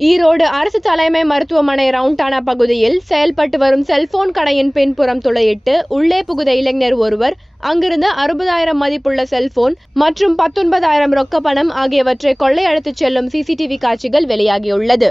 ஈரோடு அரசு தலைமை மருத்துவமனை ரவுண்டானா பகுதியில் செயல்பட்டு வரும் செல்போன் கடையின் பின்புறம் துளையிட்டு உள்ளே புகுந்த இளைஞர் ஒருவர் அங்கிருந்து 60,000 மதிப்புள்ள செல்போன் மற்றும் 19,000 ரொக்க பணம் ஆகியவற்றை கொள்ளையடித்துச் செல்லும் சிசிடிவி காட்சிகள் வெளியாகியுள்ளது.